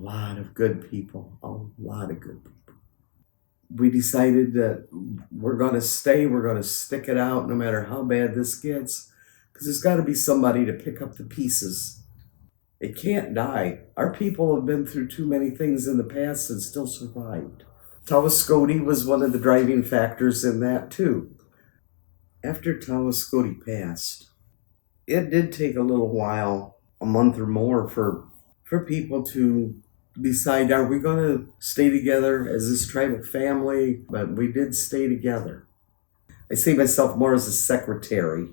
lot of good people, a lot of good people. We decided that we're going to stay, we're going to stick it out no matter how bad this gets, because there's got to be somebody to pick up the pieces. It can't die. Our people have been through too many things in the past and still survived. Tawaskote was one of the driving factors in that too. After Tawaskote passed, it did take a little while, a month or more, for people to decide, are we going to stay together as this tribal family? But we did stay together. I see myself more as a secretary.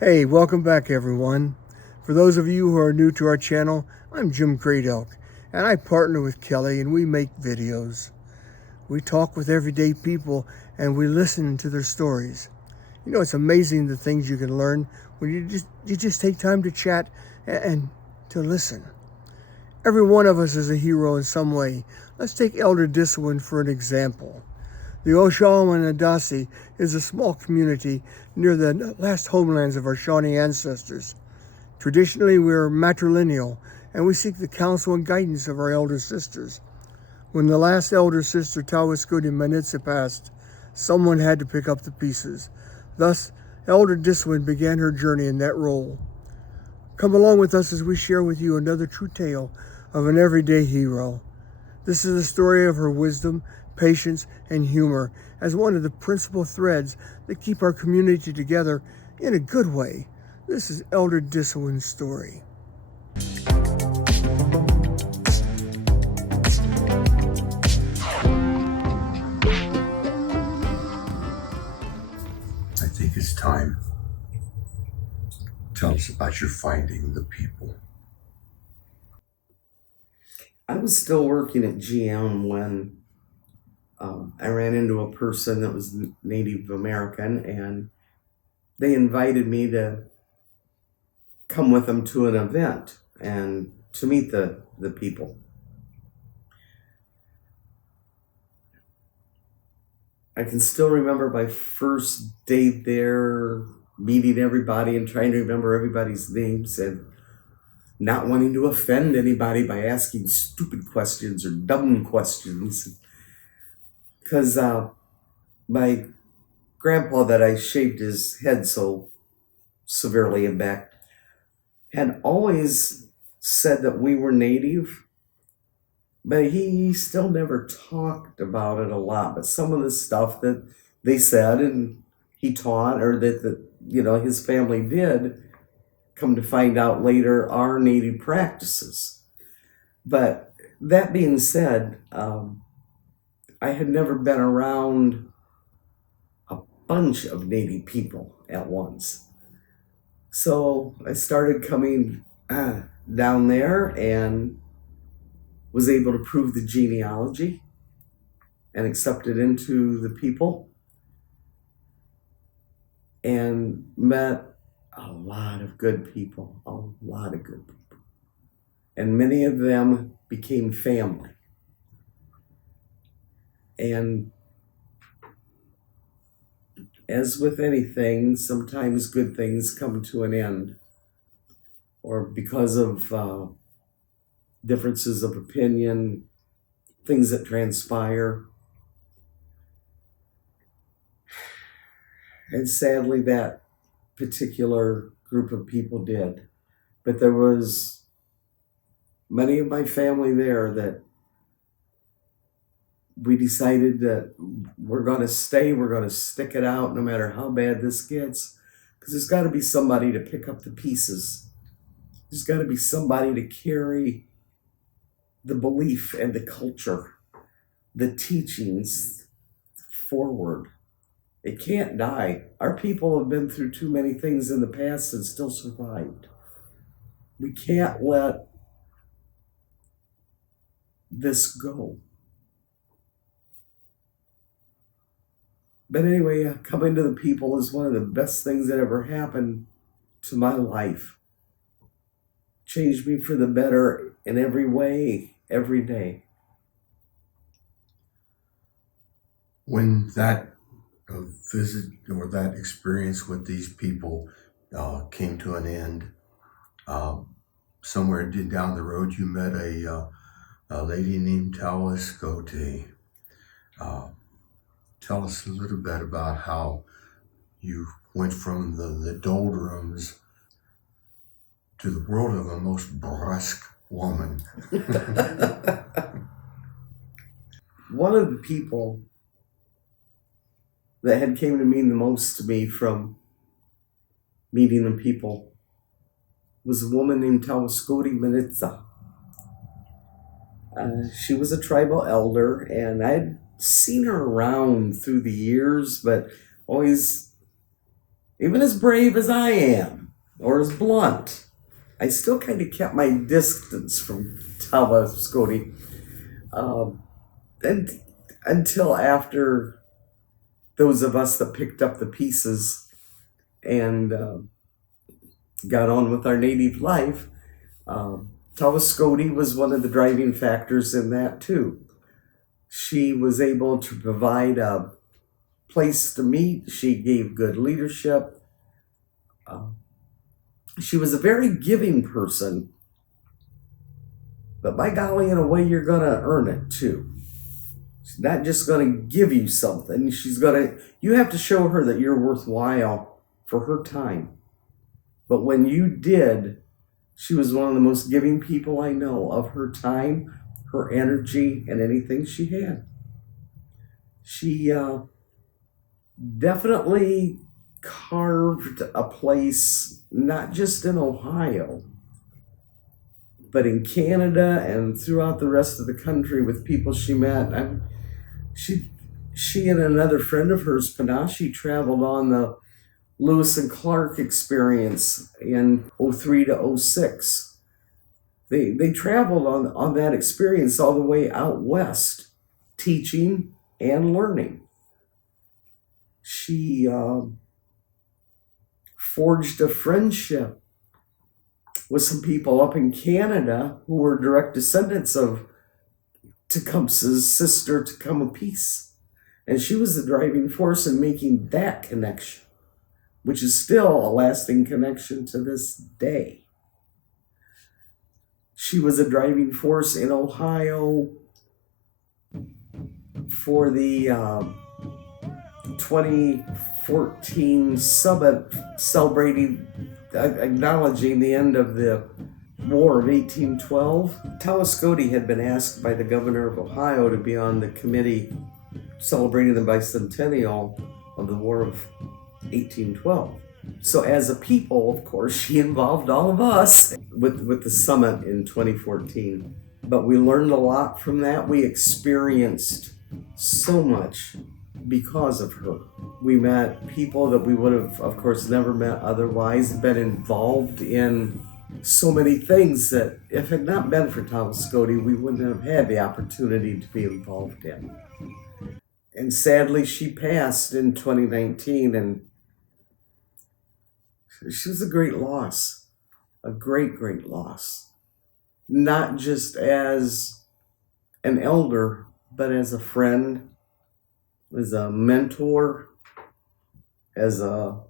Hey, welcome back everyone. For those of you who are new to our channel, I'm Jim Great Elk, and I partner with Kelly and we make videos. We talk with everyday people and we listen to their stories. You know, it's amazing the things you can learn when you just take time to chat and to listen. Every one of us is a hero in some way. Let's take Elder Disawin for an example. The Oshawanodasse is a small community near the last homelands of our Shawnee ancestors. Traditionally, we are matrilineal, and we seek the counsel and guidance of our elder sisters. When the last elder sister, Tawaskote Manitsa, passed, someone had to pick up the pieces. Thus, Elder Disawin began her journey in that role. Come along with us as we share with you another true tale of an everyday hero. This is the story of her wisdom, patience, and humor as one of the principal threads that keep our community together in a good way. This is Elder Disawin's story. I think it's time. Tell us about your finding the people. I was still working at GM when I ran into a person that was Native American, and they invited me to come with them to an event and to meet the people. I can still remember my first day there, meeting everybody and trying to remember everybody's names and not wanting to offend anybody by asking stupid questions or dumb questions. Because my grandpa, that I shaved his head so severely in back, had always said that we were Native, but he still never talked about it a lot. But some of the stuff that they said and he taught, or that his family did, come to find out later, are Native practices. But that being said, I had never been around a bunch of Native people at once. So I started coming down there and was able to prove the genealogy and accepted into the people, and met a lot of good people, and many of them became family. And as with anything, sometimes good things come to an end, or because of differences of opinion, things that transpire. And sadly, that particular group of people did. But there was many of my family there that we decided that we're going to stay, we're going to stick it out no matter how bad this gets, because there's got to be somebody to pick up the pieces. There's got to be somebody to carry the belief and the culture, the teachings forward. It can't die. Our people have been through too many things in the past and still survived. We can't let this go. But anyway, coming to the people is one of the best things that ever happened to my life. Changed me for the better in every way, every day. When that visit or that experience with these people came to an end, somewhere down the road you met a lady named Tawaskote. Tell us a little bit about how you went from the doldrums to the world of a most brusque woman. One of the people that had came to mean the most to me from meeting the people was a woman named Tawaskote Manitsa. She was a tribal elder, and I'd seen her around through the years, but always, even as brave as I am, or as blunt, I still kind of kept my distance from Tawaskote. And until after those of us that picked up the pieces and got on with our native life, Tawaskote was one of the driving factors in that too. She was able to provide a place to meet. She gave good leadership. She was a very giving person, but by golly, in a way, you're going to earn it too. She's not just going to give you something. You have to show her that you're worthwhile for her time. But when you did, she was one of the most giving people I know of her time, her energy, and anything she had. She definitely carved a place, not just in Ohio, but in Canada and throughout the rest of the country with people she met. She and another friend of hers, Panache, traveled on the Lewis and Clark experience in 03 to 06. They traveled on that experience all the way out west, teaching and learning. She forged a friendship with some people up in Canada who were direct descendants of Tecumseh's sister, Tecumseh Peace. And she was the driving force in making that connection, which is still a lasting connection to this day. She was a driving force in Ohio for the 2014 summit celebrating, acknowledging the end of the War of 1812. Tawaskote had been asked by the governor of Ohio to be on the committee celebrating the bicentennial of the War of 1812. So as a people, of course, she involved all of us with the summit in 2014. But we learned a lot from that. We experienced so much because of her. We met people that we would have, of course, never met otherwise, been involved in so many things that if it had not been for Tawaskote, we wouldn't have had the opportunity to be involved in. And sadly, she passed in 2019, and she was a great loss, a great, great loss. Not just as an elder, but as a friend, as a mentor, as a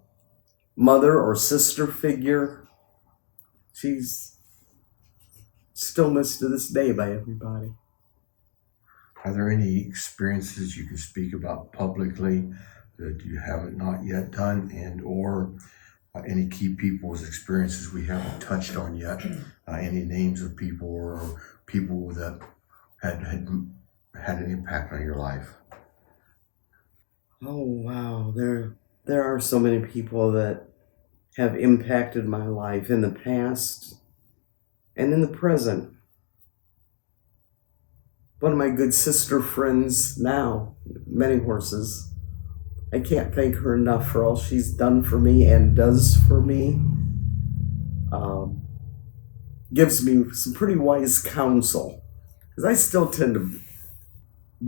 mother or sister figure. She's still missed to this day by everybody. Are there any experiences you can speak about publicly that you haven't not yet done, and or any key people's experiences we haven't touched on yet? Any names of people or people that had an impact on your life? Oh wow, there are so many people that have impacted my life in the past and in the present. One of my good sister friends now, Many Horses, I can't thank her enough for all she's done for me and does for me. Gives me some pretty wise counsel, because I still tend to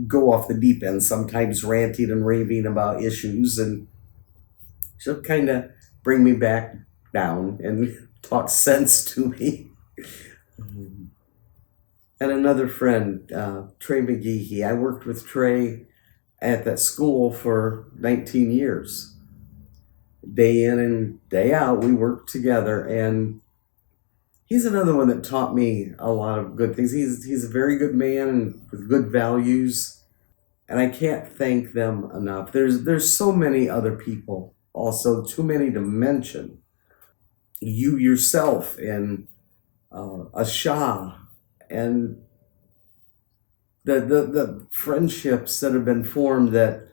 go off the deep end sometimes, ranting and raving about issues, and she'll kind of bring me back down and talk sense to me. And another friend, Trey McGehee. I worked with Trey at that school for 19 years. Day in and day out, we worked together, and he's another one that taught me a lot of good things. He's a very good man and with good values, and I can't thank them enough. There's so many other people, also too many to mention. You yourself and a Shah, and the friendships that have been formed that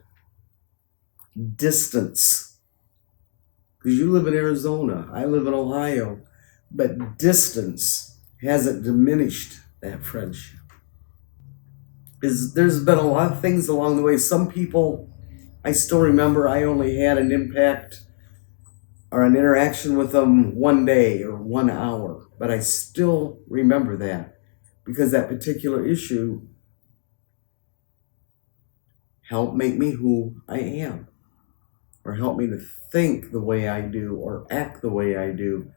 distance. Because you live in Arizona, I live in Ohio, but distance hasn't diminished that friendship. There's been a lot of things along the way. Some people, I still remember I only had an impact or an interaction with them one day or 1 hour, but I still remember that because that particular issue helped make me who I am, or helped me to think the way I do or act the way I do.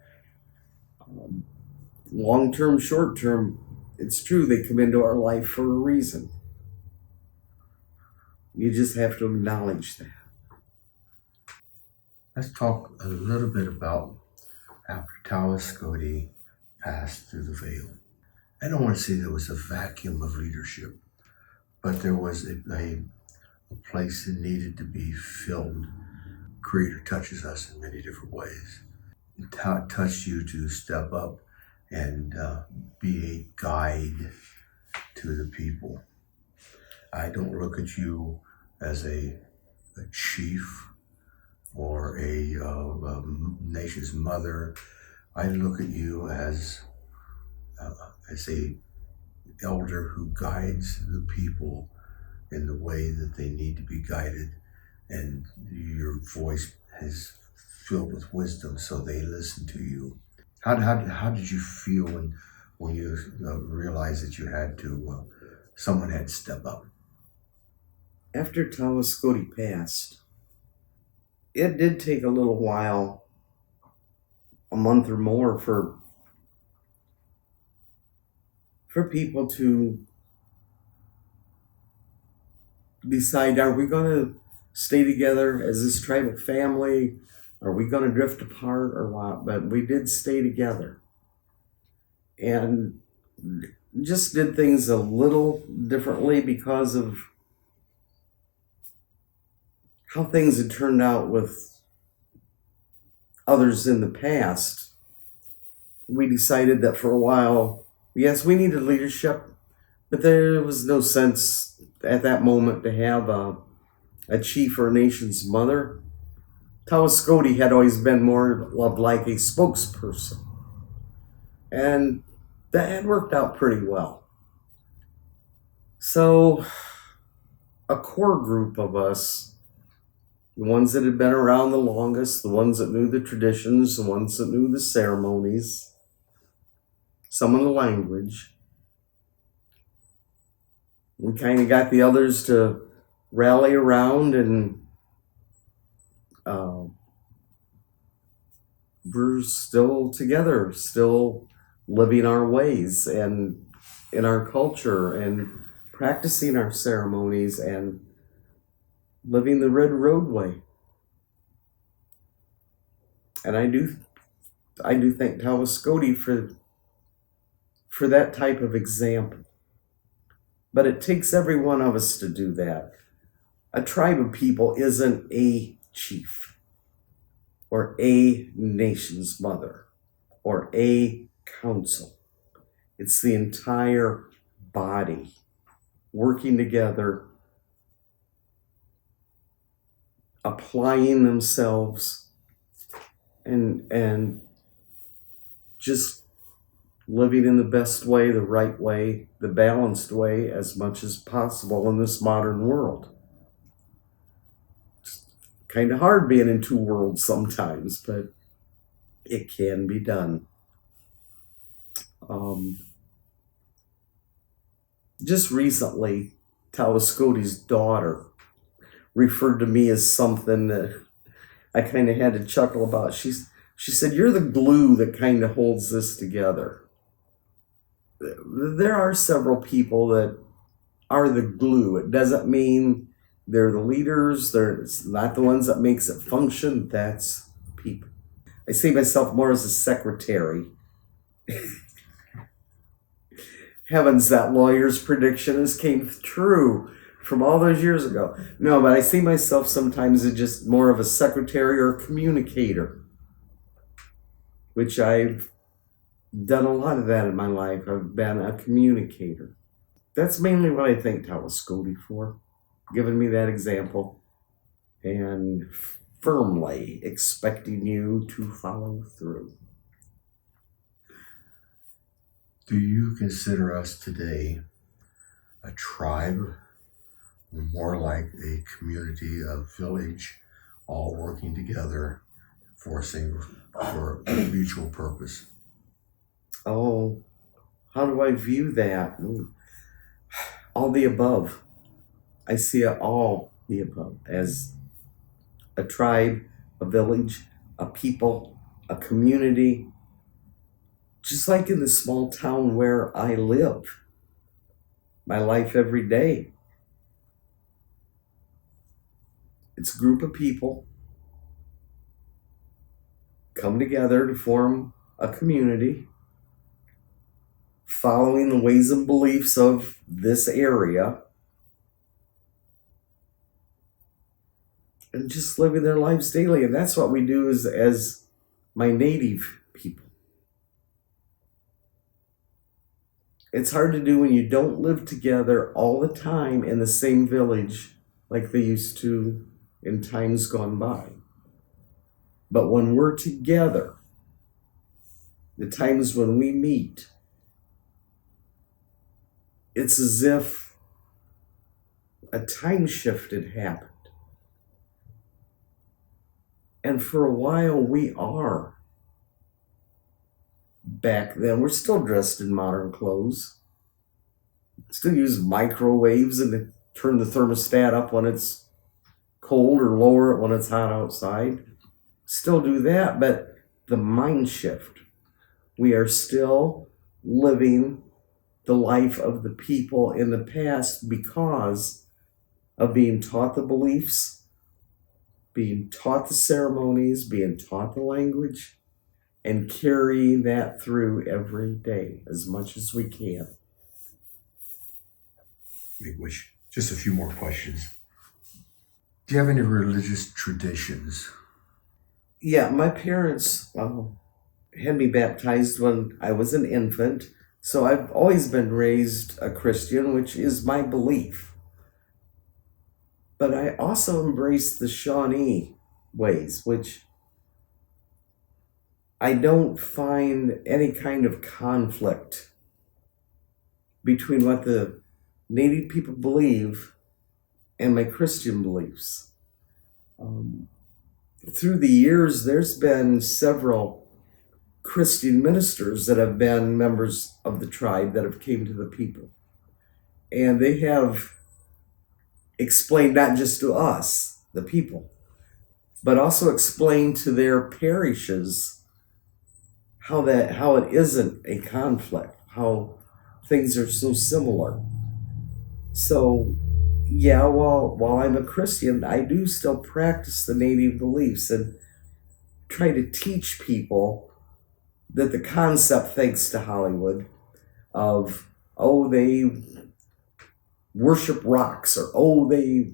Long term, short term, it's true, they come into our life for a reason. You just have to acknowledge that. Let's talk a little bit about after Tawaskote passed through the veil. I don't want to say there was a vacuum of leadership, but there was a place that needed to be filled. Creator touches us in many different ways. It touched you to step up and be a guide to the people. I don't look at you as a chief or a nation's mother. I look at you as a elder who guides the people in the way that they need to be guided, and your voice is filled with wisdom, so they listen to you. How did you feel when you realized that you had to someone had to step up? After Tawaskote passed, it did take a little while, a month or more, for people to decide, are we going to stay together as this tribal family? Are we going to drift apart or what? But we did stay together and just did things a little differently because of how things had turned out with others in the past. We decided that for a while, yes, we needed leadership, but there was no sense at that moment to have a chief or a nation's mother. Tawaskote had always been more of like a spokesperson, and that had worked out pretty well. So a core group of us, the ones that had been around the longest, the ones that knew the traditions, the ones that knew the ceremonies, some of the language, we kind of got the others to rally around, and we're still together, still living our ways and in our culture and practicing our ceremonies and living the red roadway. And I do thank Tawaskote for that type of example. But it takes every one of us to do that. A tribe of people isn't a chief or a nation's mother or a council. It's the entire body working together, applying themselves, and just living in the best way, the right way, the balanced way as much as possible in this modern world. It's kind of hard being in two worlds sometimes, but it can be done. Just recently, Tawaskote's daughter referred to me as something that I kind of had to chuckle about. She said, "You're the glue that kind of holds this together." There are several people that are the glue. It doesn't mean they're the leaders. They're not the ones that makes it function. That's people. I see myself more as a secretary Heavens, that lawyer's prediction has came true from all those years ago. No, but I see myself sometimes as just more of a secretary or a communicator, which I've done a lot of that in my life. I've been a communicator. That's mainly what I thank Tawaskote for, giving me that example and firmly expecting you to follow through. Do you consider us today a tribe, or more like a community, a village, all working together for a mutual purpose? Oh, how do I view that? All the above. I see it all the above as a tribe, a village, a people, a community, just like in the small town where I live, my life every day. It's a group of people come together to form a community, following the ways and beliefs of this area, and just living their lives daily. And that's what we do as my native people. It's hard to do when you don't live together all the time in the same village like they used to in times gone by. But when we're together, the times when we meet, it's as if a time shift had happened. And for a while we are back then. We're still dressed in modern clothes. Still use microwaves and turn the thermostat up when it's cold or lower it when it's hot outside. Still do that, but the mind shift. We are still living the life of the people in the past because of being taught the beliefs, being taught the ceremonies, being taught the language, and carrying that through every day as much as we can. Just a few more questions. Do you have any religious traditions? Yeah, my parents had me baptized when I was an infant, so I've always been raised a Christian, which is my belief. But I also embrace the Shawnee ways, which I don't find any kind of conflict between what the Native people believe and my Christian beliefs. Through the years, there's been several Christian ministers that have been members of the tribe that have came to the people. And they have explained not just to us, the people, but also explained to their parishes how it isn't a conflict, how things are so similar. So yeah, while I'm a Christian, I do still practice the Native beliefs and try to teach people that the concept, thanks to Hollywood, of, oh, they worship rocks, or oh, they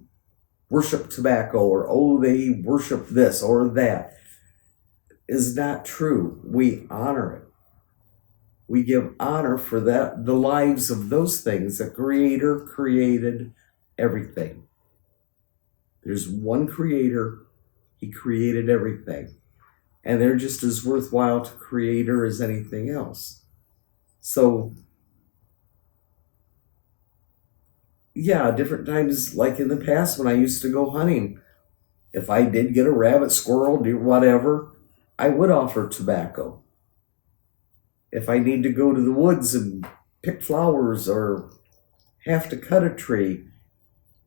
worship tobacco, or oh, they worship this or that, is not true. We honor it. We give honor for that, the lives of those things. The Creator created everything. There's one Creator. He created everything. And they're just as worthwhile to Creator as anything else. So, yeah, different times, like in the past when I used to go hunting, if I did get a rabbit, squirrel, deer, whatever, I would offer tobacco. If I need to go to the woods and pick flowers or have to cut a tree,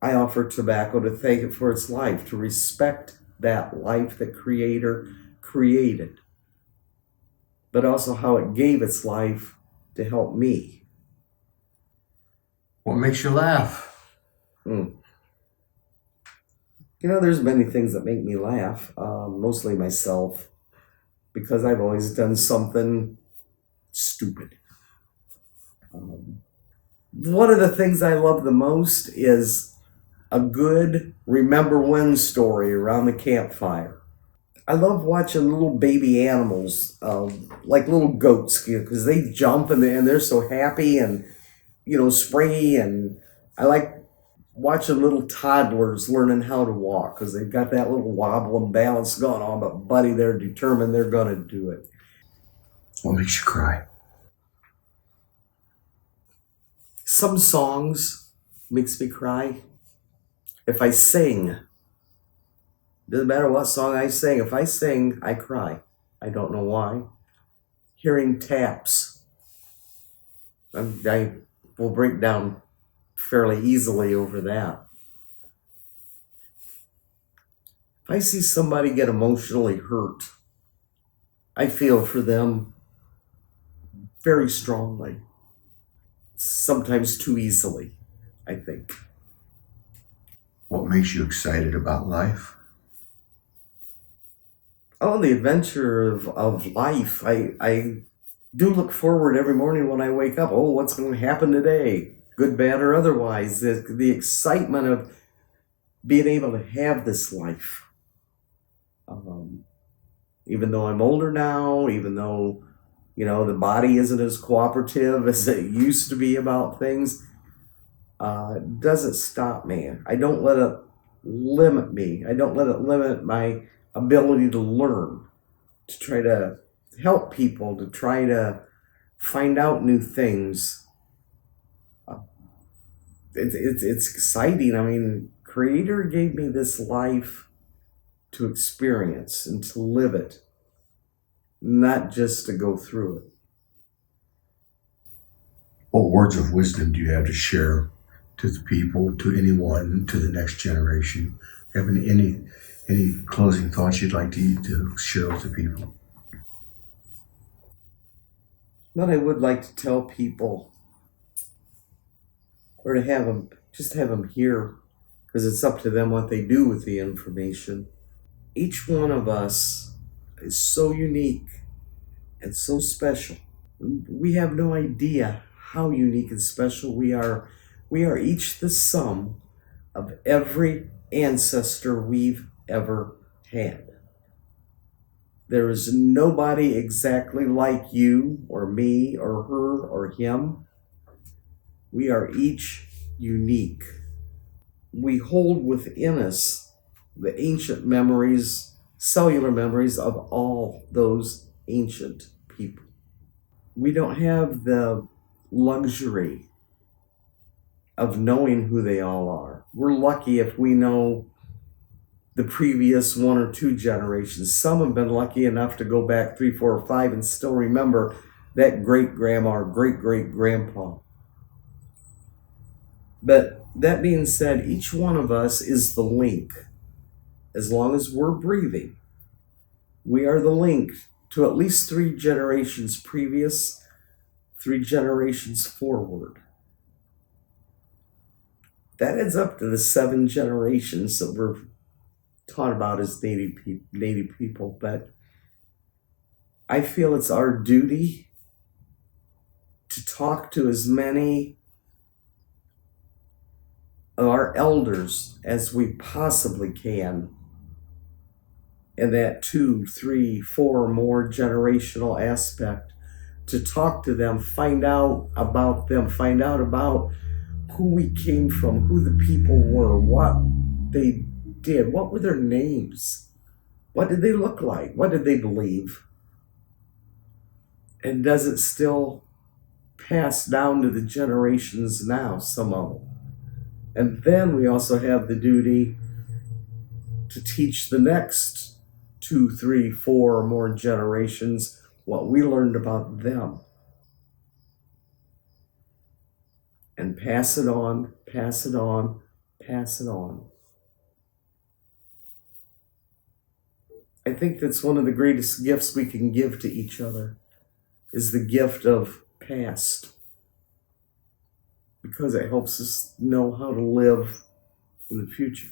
I offer tobacco to thank it for its life, to respect that life that Creator created, but also how it gave its life to help me. What makes you laugh? You know, there's many things that make me laugh, mostly myself, because I've always done something stupid. One of the things I love the most is a good remember when story around the campfire. I love watching little baby animals, like little goats, because they jump and they're so happy and, springy. And I like watching little toddlers learning how to walk because they've got that little wobble and balance going on, but buddy, they're determined they're going to do it. What makes you cry? Some songs makes me cry. If I sing, doesn't matter what song I sing. If I sing, I cry. I don't know why. Hearing taps, I will break down fairly easily over that. If I see somebody get emotionally hurt, I feel for them very strongly. Sometimes too easily, I think. What makes you excited about life? Oh, the adventure of life. I do look forward every morning when I wake up. Oh, what's going to happen today? Good, bad, or otherwise. The excitement of being able to have this life. Even though I'm older now, even though, the body isn't as cooperative as it used to be about things, it doesn't stop me. I don't let it limit me. I don't let it limit my ability to learn, to try to help people, to try to find out new things. It's exciting. I mean, Creator gave me this life to experience and to live it, not just to go through it. What words of wisdom do you have to share to the people, to anyone, to the next generation? Have any closing thoughts you'd like to share with the people? What I would like to tell people, or to have them hear, because it's up to them what they do with the information. Each one of us is so unique and so special. We have no idea how unique and special we are. We are each the sum of every ancestor we've ever had. There is nobody exactly like you or me or her or him. We are each unique. We hold within us the ancient memories, cellular memories of all those ancient people. We don't have the luxury of knowing who they all are. We're lucky if we know the previous 1 or 2 generations. Some have been lucky enough to go back 3, 4, or 5 and still remember that great-grandma or great-great-grandpa. But that being said, each one of us is the link. As long as we're breathing, we are the link to at least 3 generations previous, 3 generations forward. That adds up to the 7 generations that we're taught about as Native people. But I feel it's our duty to talk to as many of our elders as we possibly can in that 2, 3, 4 more generational aspect, to talk to them, find out about them, find out about who we came from, who the people were, what they did, what were their names, what did they look like, what did they believe, and does it still pass down to the generations now, some of them. And then we also have the duty to teach the next 2, 3, 4 or more generations what we learned about them. And pass it on, pass it on, pass it on. I think that's one of the greatest gifts we can give to each other, is the gift of past. Because it helps us know how to live in the future.